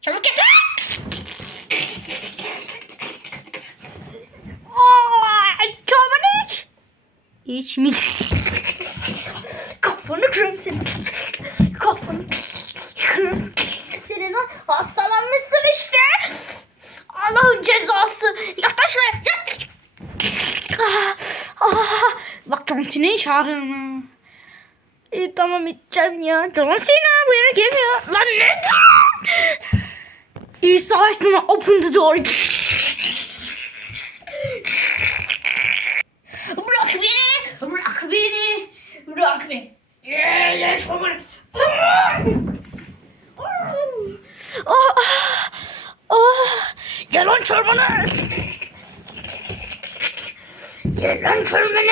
Çabuk getir. Çorbanı iç. İçmiş. Kafanı kırarım senin. Kafanı kırarım senin. Hastalanmışsın işte. Allah'ın cezası. Yaklaş şuraya. Yat. Bak John Cena'yı çağırıyorum. İyi tamam içeceğim ya. John Cena bu yana gelmiyor. Lan ne? İyi savaştın. Open the door. Bırak beni. Bırak beni. Bırak beni. Yes, Gel lan çorbanı. Gel lan çorbanı.